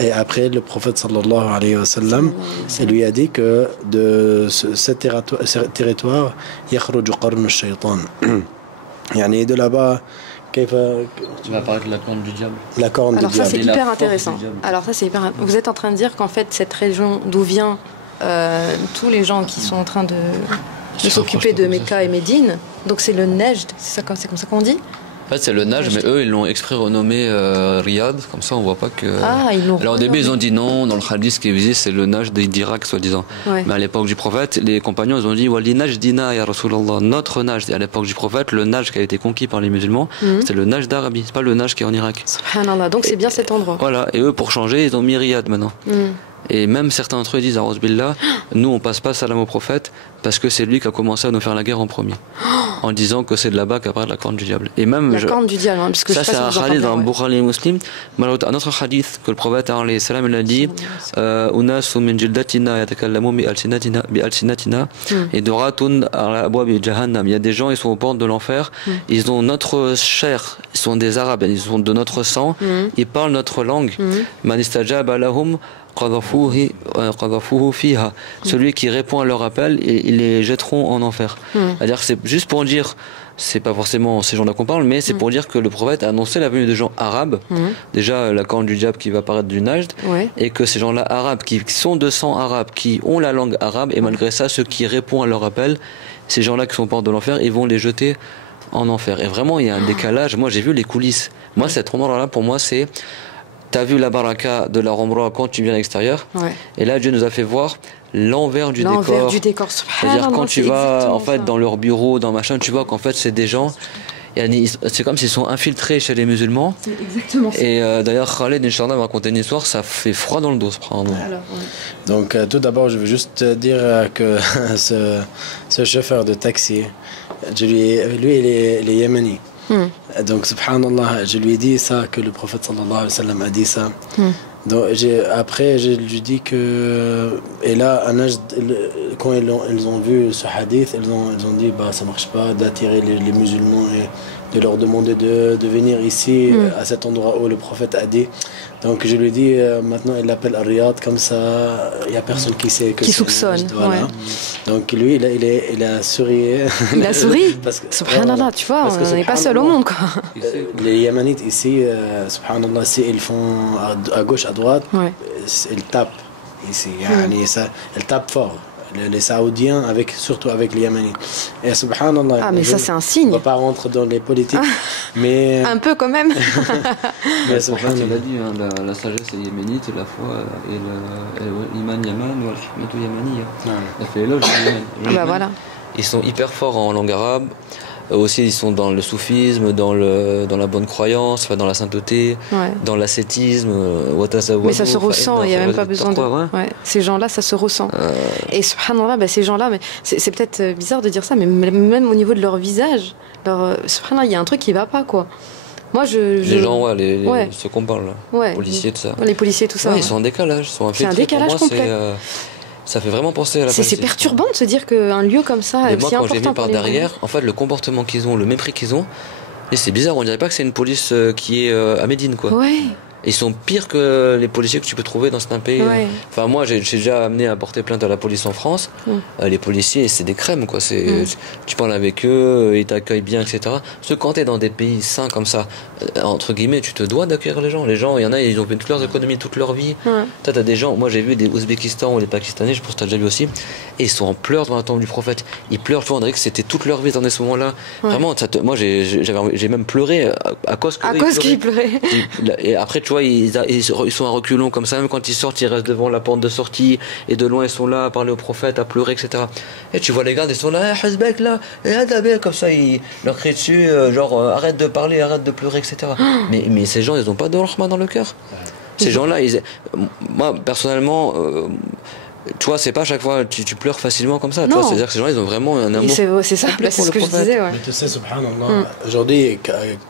Et après, le prophète, sallallahu alayhi wa sallam, il lui a dit que de ce territoire, yakhruju qarnu shaytan. Yani de là-bas, tu vas parler de la corne du diable. La corne du diable. Alors ça, c'est hyper intéressant. Vous êtes en train de dire qu'en fait, cette région d'où vient tous les gens qui sont en train de s'occuper de Mecca et Médine, donc c'est le Najd, c'est comme ça qu'on dit? En fait, c'est le Najd, mais eux, ils l'ont exprès renommé Riyad, comme ça on voit pas que... Alors au début, ils ont dit non, dans le hadith, ce qui est visé, c'est le Najd d'Irak, soi-disant. Mais à l'époque du prophète, les compagnons, ils ont dit Wali Najdina ya Rasulallah, notre Najd. Et à l'époque du prophète, le Najd qui a été conquis par les musulmans, c'est le Najd d'Arabie, c'est pas le Najd qui est en Irak. Subhanallah, donc c'est bien cet endroit. Voilà, et eux, pour changer, ils ont mis Riyad maintenant. Et même certains d'entre eux disent à Billah, nous on passe pas salam au prophète parce que c'est lui qui a commencé à nous faire la guerre en premier, en disant que c'est de là-bas qu'apparaît la corne du diable. Et même corne du diable, parce que ça c'est un hadith dans Bukhari et Muslim. Un autre hadith que le prophète alayhi salam il a dit unasu min jildatina yatakallamu bi alsinatina et duratun ala abwab jahannam. Il y a des gens, ils sont aux portes de l'enfer, ils ont notre chair, ils sont des arabes, ils sont de notre sang, ils parlent notre langue. Man istajaba lahum celui qui répond à leur appel, ils les jetteront en enfer. C'est-à-dire que c'est juste pour dire, c'est pas forcément ces gens-là qu'on parle, mais c'est pour dire que le prophète a annoncé la venue de gens arabes, déjà la corne du diable qui va apparaître du Najd, et que ces gens-là arabes, qui sont de sang arabe, qui ont la langue arabe, et malgré ça, ceux qui répondent à leur appel, ces gens-là qui sont aux portes de l'enfer, ils vont les jeter en enfer. Et vraiment, il y a un décalage. Moi, j'ai vu les coulisses. Moi, cet endroit-là, pour moi, c'est... T'as vu la baraka de la Umrah quand tu viens à l'extérieur, et là Dieu nous a fait voir l'envers du décor. L'envers du décor, c'est-à-dire quand tu vas en fait dans leur bureau, dans machin, tu vois qu'en fait c'est des gens, c'est comme s'ils sont infiltrés chez les musulmans. C'est exactement ça. Et d'ailleurs Khaled Inch'Allah m'a raconté une histoire, ça fait froid dans le dos. Donc tout d'abord je veux juste dire que ce chauffeur de taxi, lui il est yéméni. Donc subhanallah, je lui ai dit ça, que le prophète sallallahu alayhi wa sallam a dit ça. Donc après je lui dis que, et là quand ils ont vu ce hadith, ils ont dit bah ça marche pas d'attirer les musulmans et de leur demander de venir ici à cet endroit où le prophète a dit. Donc je lui dis maintenant il l'appelle Riyad, comme ça il n'y a personne qui sait que qui soupçonne. Voilà. Donc lui il a souri. Il a souri. Subhanallah, tu vois, on n'est pas seul au monde quoi. Les Yémenites ici, subhanallah, si ils font à gauche, à droite, ils tapent ici. Ils tapent fort. Les Saoudiens, surtout avec les Yéménites. Et subhanallah. Mais ça, c'est un signe. On ne va pas rentrer dans les politiques, mais. Un peu quand même. Mais subhanallah, il a dit, la sagesse est yéménite, et la foi, et l'iman yaman, ou al-hikmatu yamaniya. Il a fait l'éloge du Yémen. Voilà. Ils sont hyper forts en langue arabe. Aussi, ils sont dans le soufisme, dans la bonne croyance, dans la sainteté, dans l'ascétisme. Mais ça se ressent, il n'y a même pas besoin de... Ces gens-là, ça se ressent. Et subhanallah, ces gens-là, mais c'est peut-être bizarre de dire ça, mais même au niveau de leur visage, subhanallah, il y a un truc qui ne va pas, quoi. Moi, les gens, ceux qu'on parle, là. Policiers, tout ça. Les policiers, tout ça. Ils sont en décalage. C'est un décalage complet. Ça fait vraiment penser à la Palestine. C'est perturbant de se dire qu'un lieu comme ça est si important. Moi, quand j'ai vu par derrière, en fait, le comportement qu'ils ont, le mépris qu'ils ont, et c'est bizarre, on dirait pas que c'est une police qui est à Médine, quoi. Ouais. Ils sont pires que les policiers que tu peux trouver dans certains pays. Ouais. Enfin, moi, j'ai déjà amené à porter plainte à la police en France. Les policiers, c'est des crèmes, quoi. Tu parles avec eux, ils t'accueillent bien, etc. Parce que quand t'es dans des pays sains comme ça, entre guillemets, tu te dois d'accueillir les gens. Les gens, il y en a, ils ont fait toutes leurs économies, toute leur vie. T'as des gens, moi j'ai vu des Ouzbékistan ou des Pakistanais, je pense que t'as déjà vu aussi, et ils sont en pleurs devant la tombe du prophète. Ils pleurent, tu vois, on dirait que c'était toute leur vie dans ce moment-là. Vraiment, moi j'ai même pleuré à cause qu'ils pleuraient. Et après, tu vois, ils sont à reculons comme ça, même quand ils sortent, ils restent devant la porte de sortie, et de loin ils sont là à parler au prophète, à pleurer, etc. Et tu vois les gars, ils sont là, Hazbek là, et comme ça, ils leur crient dessus, arrête de parler, arrête de pleurer, etc. Mais ces gens, ils n'ont pas de rahma dans le cœur. Ces gens-là, moi personnellement, tu vois, c'est pas à chaque fois tu pleures facilement comme ça. C'est-à-dire que ces gens, ils ont vraiment un amour. C'est ça, c'est ce que je disais. Ouais. Mais tu sais, subhanallah, aujourd'hui,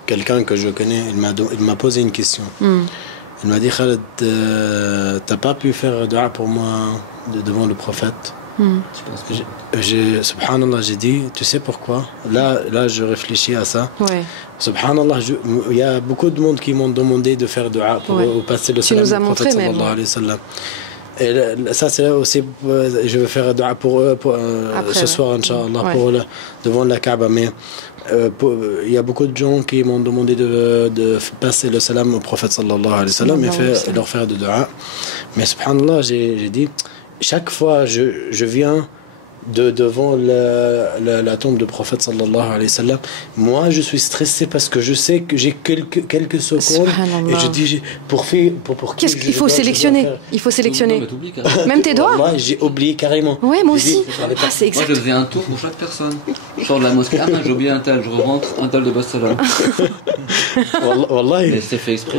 quelqu'un que je connais, il m'a posé une question. Il m'a dit, Khaled, t'as pas pu faire dua pour moi devant le prophète? Subhanallah, j'ai dit, tu sais pourquoi? Là, je réfléchis à ça. Ouais. Subhanallah, il y a beaucoup de monde qui m'ont demandé de faire dua pour passer le salam au prophète sallallahu alayhi wa sallam. Et ça, c'est aussi, je vais faire dua pour eux ce soir, Inch'Allah, devant la Kaaba. Mais il y a beaucoup de gens qui m'ont demandé de passer le salam au prophète sallallahu alayhi wa sallam et leur faire de dua. Mais subhanallah, j'ai dit, chaque fois je viens devant la tombe du prophète sallallahu alayhi wa sallam, moi je suis stressé parce que je sais que j'ai quelques secondes et je dis pour qu'est-ce qu'il faut sélectionner? Il faut sélectionner même tes doigts. Moi j'ai oublié carrément. Ouais, moi aussi. C'est exact. Moi je faisais un tour pour chaque personne. Je sors de la mosquée, j'ai oublié un tel, je rentre, un tel de Bassalam. Wallahi. Mais c'est fait exprès.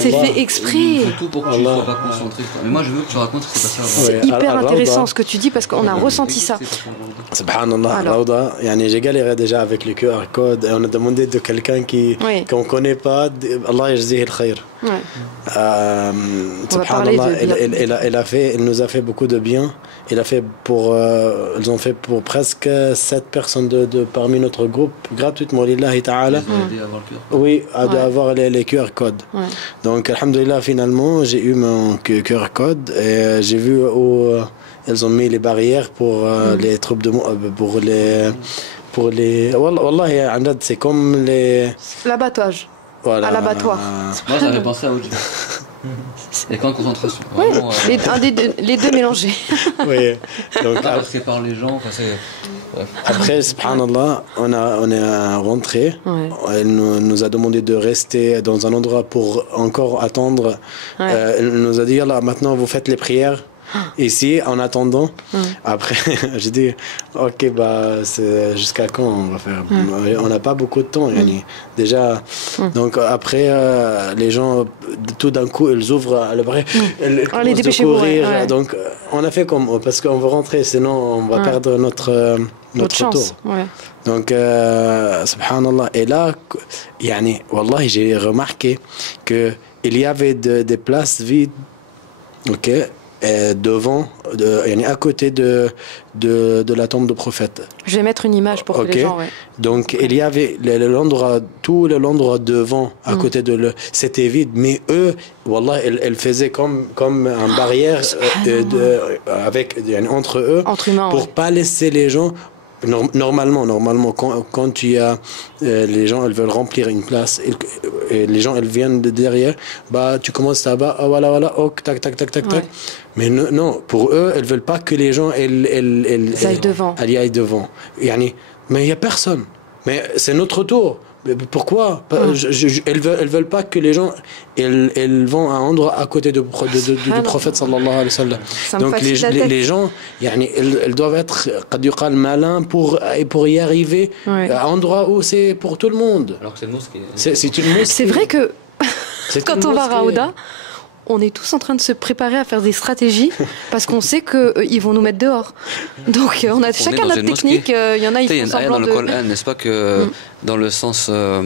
C'est fait exprès. C'est tout pour que tu ne sois pas concentré. Mais moi je veux que tu racontes ce qui s'est passé. C'est hyper intéressant ce que tu dis parce qu'on a ressenti ça. Subhanallah, Raouda, j'ai galéré déjà avec le QR code et on a demandé de quelqu'un qu'on ne connaît pas, Allah yajzihi al-khayr. Subhanallah, il nous a fait beaucoup de bien. Ils ont fait pour presque 7 personnes parmi notre groupe gratuitement, lillahi ta'ala. Oui, d'avoir les QR codes. Donc, alhamdulillah, finalement, j'ai eu mon QR code et j'ai vu où ils ont mis les barrières pour les troupes de pour les Wallah, c'est comme l'abattage. Voilà. À l'abattoir. Moi j'avais pensé à autre chose. Les camps de concentration. Vraiment, les deux mélangés. Oui. Donc parce que par les gens, après, subhanallah, on est rentré. Elle nous a demandé de rester dans un endroit pour encore attendre. Elle nous a dit là, maintenant vous faites les prières. Ici, en attendant, après, j'ai dit, ok, c'est jusqu'à quand on va faire? On n'a pas beaucoup de temps, déjà. Donc après, les gens, tout d'un coup, ils ouvrent le bras, ils commencent de courir. Donc, on a fait comme, parce qu'on veut rentrer, sinon on va perdre notre tour. Donc, subhanallah. Et là, wallahi, j'ai remarqué qu'il y avait des places vides, ok, devant, à côté de la tombe du prophète. Je vais mettre une image pour que les gens... Donc, il y avait tout l'endroit devant, à côté c'était vide, mais eux, wallah, ils faisaient comme une barrière entre eux, entre humains, pour pas laisser les gens... Normalement, quand tu as les gens, ils veulent remplir une place et les gens, ils viennent de derrière, tu commences là-bas, voilà, tac. Mais non, pour eux, ils veulent pas que les gens aillent devant. Mais il y a personne. Mais c'est notre tour. Mais pourquoi? Elles veulent pas que les gens ils vont à un endroit à côté du prophète sallallahu alayhi wa sallam. Donc les gens ils doivent être malins pour y arriver à un endroit où c'est pour tout le monde. Alors que c'est une mosquée. C'est une mosquée. C'est vrai que quand on va à Raouda, on est tous en train de se préparer à faire des stratégies parce qu'on sait qu'ils vont nous mettre dehors. Donc on a chacun notre technique. Il y en a, ils font semblant de... Il y a une ayah dans le Coran, n'est-ce pas, que dans le sens... je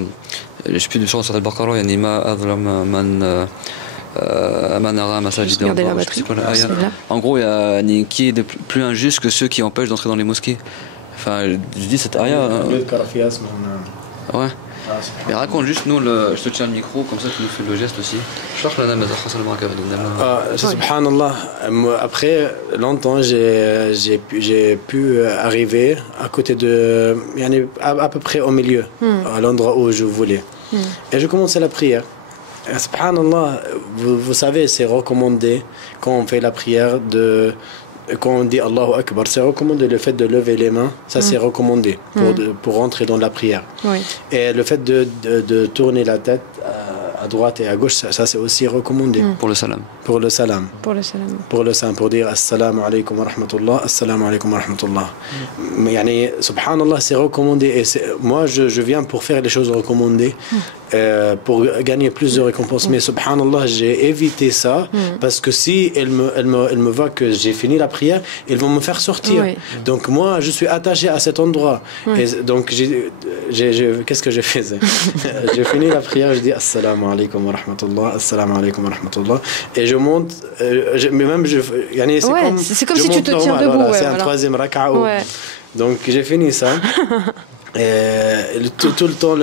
ne sais plus du sens sur Al-Baqarah, il y a Nima Adlam Man... Manara, Masajid, en gros, il y a qui est plus injuste que ceux qui empêchent d'entrer dans les mosquées. Enfin, je dis cette aya. Ouais. Mais raconte juste, nous, je te tiens le micro, comme ça tu nous fais le geste aussi. Subhanallah, après longtemps, j'ai pu arriver à côté de. À peu près au milieu, à l'endroit où je voulais. Et je commençais la prière. Subhanallah, vous savez, c'est recommandé quand on fait la prière quand on dit Allahu Akbar, c'est recommandé le fait de lever les mains, ça c'est recommandé pour rentrer dans la prière. Oui. Et le fait de tourner la tête à droite et à gauche, ça c'est aussi recommandé. Pour le salam. Pour le salam. Pour dire Assalamu alaikum wa rahmatullah, Assalamu alaikum wa rahmatullah. Mais subhanallah, c'est recommandé. Et moi, je viens pour faire les choses recommandées. Pour gagner plus de récompenses. Mais subhanallah, j'ai évité ça parce que si elle me voit que j'ai fini la prière, ils vont me faire sortir. Oui. Donc moi, je suis attaché à cet endroit. Et donc, qu'est-ce que j'ai fait? J'ai fini la prière, je dis Assalamu alaikum wa rahmatullah, Assalamu alaikum wa rahmatullah. Et je monte, c'est comme si tu te tiens debout. C'est un troisième raka'a. Donc j'ai fini ça. Tout le temps,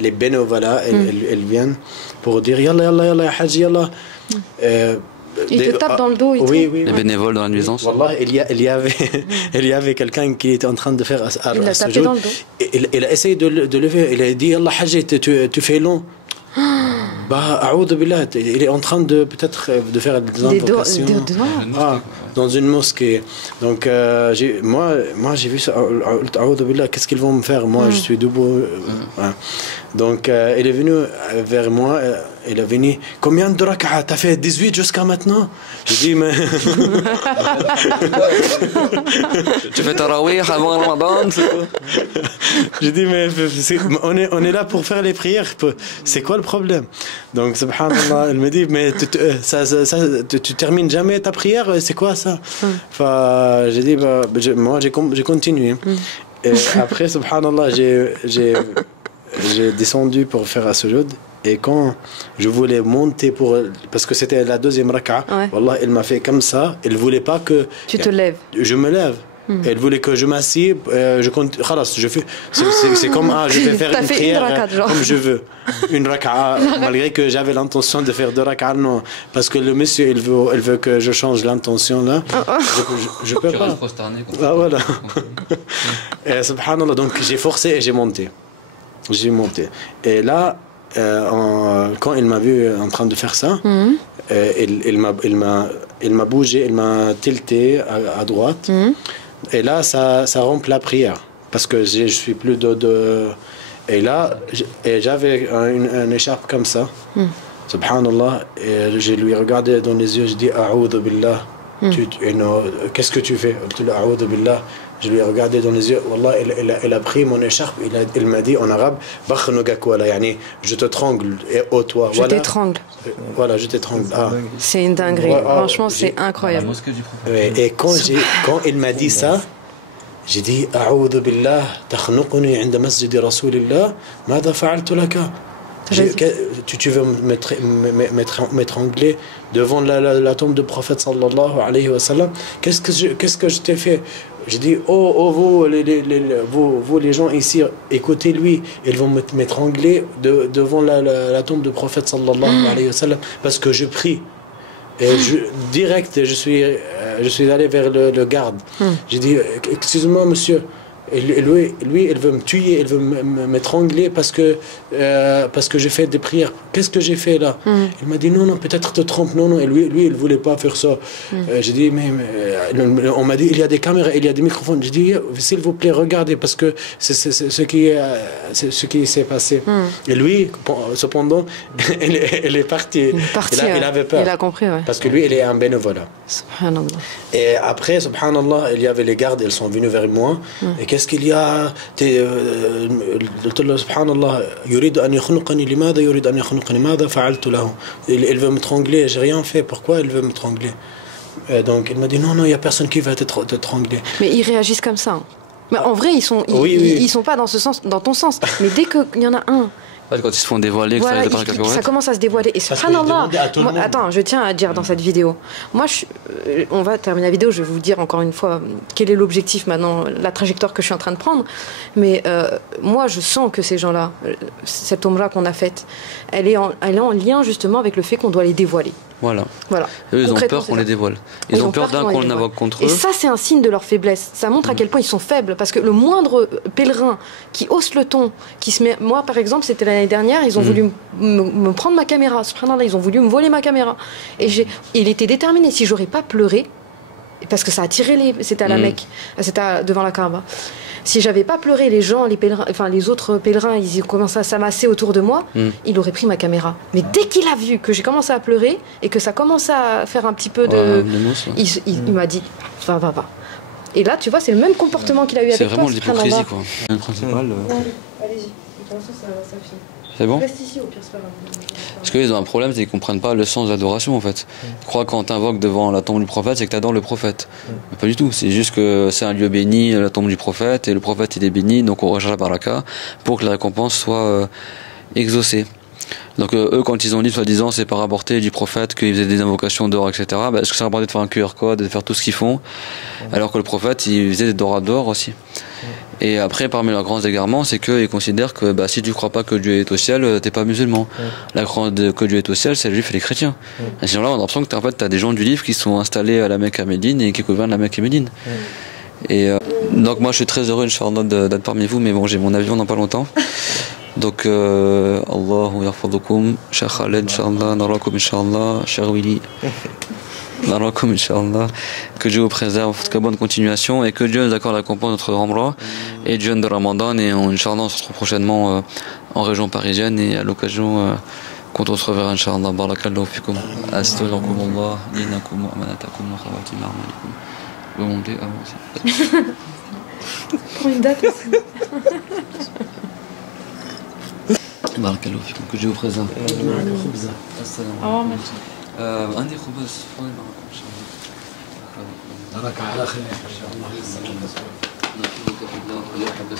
les bénévoles, elles viennent pour dire Yallah, yallah, yallah, ya Haji, yallah. Ils te tapent dans le dos et tout. Oui. Les bénévoles dans la nuisance. Wallah, il y avait quelqu'un qui était en train de faire il l'a tapé dans le dos. Il a essayé de lever. Il a dit Yallah, Haji, tu fais long. A'oudhu billah, il est en train de peut-être de faire des invocations dans une mosquée. Donc moi j'ai vu ça. A'oudhu billah, qu'est-ce qu'ils vont me faire? Moi je suis debout. Donc il est venu vers moi. Il a venu, combien de raka'a t'as fait? 18 jusqu'à maintenant? Je dis mais tu fais tarawih avant Ramadan? Je dis mais on est là pour faire les prières, c'est quoi le problème? Donc subhanallah, elle me dit mais tu termines jamais ta prière, c'est quoi ça? Enfin, j'ai dit moi j'ai continué. Et après subhanallah, j'ai descendu pour faire as-sujoud. Et quand je voulais monter parce que c'était la deuxième raka'a, wallah, elle m'a fait comme ça. Elle voulait pas que tu te lèves. Je me lève. Elle voulait que je m'assieds. C'est comme je vais faire une prière comme je veux. Une raka'a, malgré que j'avais l'intention de faire 2 raka'a, non, parce que le monsieur il veut que je change l'intention là. Je peux pas. Voilà. Et subhanallah, donc j'ai forcé et j'ai monté. Et là. Quand il m'a vu en train de faire ça, il m'a bougé, il m'a tilté à droite. Et là, ça rompt la prière. Parce que je suis plus Et là, j'avais une écharpe comme ça. Subhanallah. Et je lui ai regardé dans les yeux, je dis A'oudhu billah. Qu'est-ce que tu fais? A'oudhu billah. Je lui ai regardé dans les yeux. Wallah, elle a pris mon écharpe. Il m'a dit en arabe je te trangle et au toit. Je t'étrangle. Voilà, je t'étrangle. C'est une dinguerie. Franchement, c'est incroyable. Et quand il m'a dit ça, j'ai dit A'oudhu billah, takhnuquni 'inda masjid Rasulillah, madha fa'altu laka? Tu veux m'étrangler devant la tombe du prophète sallallahu alayhi wa sallam? Qu'est-ce que je t'ai fait? J'ai dit vous les gens ici, écoutez lui, ils vont m'étrangler devant la tombe du prophète sallallahu alayhi wa sallam parce que je prie. Et direct je suis allé vers le garde. J'ai dit excusez-moi monsieur. Lui, il veut me tuer, il veut m'étrangler parce que j'ai fait des prières. Qu'est-ce que j'ai fait là? Il m'a dit non, peut-être te trompe, non. Et lui, il voulait pas faire ça. J'ai dit mais on m'a dit il y a des caméras, il y a des microphones. J'ai dit s'il vous plaît regardez parce que c'est ce qui s'est passé. Et lui, cependant, il est parti. Il avait peur. Il a compris, parce que lui, il est un bénévole. Subhanallah. Et après, subhanallah, il y avait les gardes, ils sont venus vers moi. Et qu'est-ce qu'il y a? Subhanallah, يريد أن يخنقني لماذا يريد أن يخنقني ماذا فعلت له? Il veut me trangler, j'ai rien fait, pourquoi il veut me trangler? Donc il m'a dit non, il n'y a personne qui va te trangler. Mais ils réagissent comme ça. Mais en vrai, ils sont pas dans ton sens. Mais dès qu'il y en a un Quand ils se font dévoiler, voilà, ça commence à se dévoiler. Et subhanallah, attends, je tiens à dire dans cette vidéo. Moi, on va terminer la vidéo, je vais vous dire encore une fois quel est l'objectif maintenant, la trajectoire que je suis en train de prendre. Mais moi, je sens que ces gens-là, cette omra qu'on a faite, elle est en lien justement avec le fait qu'on doit les dévoiler. Voilà. Eux, ils ont peur qu'on les dévoile. Ils ont peur d'un qu'on l'invoque contre eux. Et ça, c'est un signe de leur faiblesse. Ça montre à quel point ils sont faibles. Parce que le moindre pèlerin qui hausse le ton, qui se met. Moi, par exemple, c'était l'année dernière, ils ont voulu me prendre ma caméra. Subhanallah, ils ont voulu me voler ma caméra. Et il était déterminé. Si j'aurais pas pleuré, parce que ça a tiré les. C'était à la Mecque, c'était devant la Kaaba. Si j'avais pas pleuré, les gens, les pèlerins, enfin les autres pèlerins, ils ont commencé à s'amasser autour de moi, il aurait pris ma caméra. Mais dès qu'il a vu que j'ai commencé à pleurer et que ça commençait à faire un petit peu de... il m'a dit, va. Et là, tu vois, c'est le même comportement qu'il a eu avec toi. C'est vraiment l'hypocrisie, quoi. Le principal... Allez-y, ça finit. C'est bon? Reste ici, au pire, c'est pas grave. Parce qu'ils ont un problème, c'est qu'ils comprennent pas le sens de l'adoration, en fait. Ils croient que quand t'invoques devant la tombe du prophète, c'est que t'adores le prophète. Mais pas du tout. C'est juste que c'est un lieu béni, la tombe du prophète, et le prophète, il est béni, donc on recherche la baraka pour que la récompense soit exaucée. Donc eux, quand ils ont dit, soi-disant, c'est par rapporter du prophète qu'ils faisaient des invocations d'or, etc., est-ce que ça rapportait de faire un QR code, de faire tout ce qu'ils font, alors que le prophète, il faisait des doras d'or aussi. Et après, parmi leurs grands égarements, c'est qu'ils considèrent que si tu ne crois pas que Dieu est au ciel, t'es pas musulman. La croyance que Dieu est au ciel, c'est les juifs et les chrétiens. Et ces gens-là, on a l'impression que t'as des gens du livre qui sont installés à la Mecque à Médine et qui gouvernent la Mecque et Médine. Et donc moi, je suis très heureux, Inch'Allah, d'être parmi vous, mais bon, j'ai mon avion dans pas longtemps. Donc, Allahu yarfadukum, Cheikh Khaled, Inch'Allah, narakum, Inch'Allah, Cheikh Willy. Narakum, Inch'Allah. Que Dieu vous préserve, en tout cas bonne continuation, et que Dieu nous accorde la récompense de notre Umrah et du jeûne de Ramadan, et Inch'Allah on se retrouve prochainement en région parisienne, et à l'occasion quand on se reverra, Inch'Allah. Barakallahu fikum, astaghfirullah, dinakum wa amanatakum wa khawatim a'malikum. Vous montez, avancez. Prends une date aussi. Barakallahu fikum, que Dieu vous préserve. Au revoir, merci. عندي خبز فاضي معكم ان شاء الله. نراك على خير. الله يحفظك.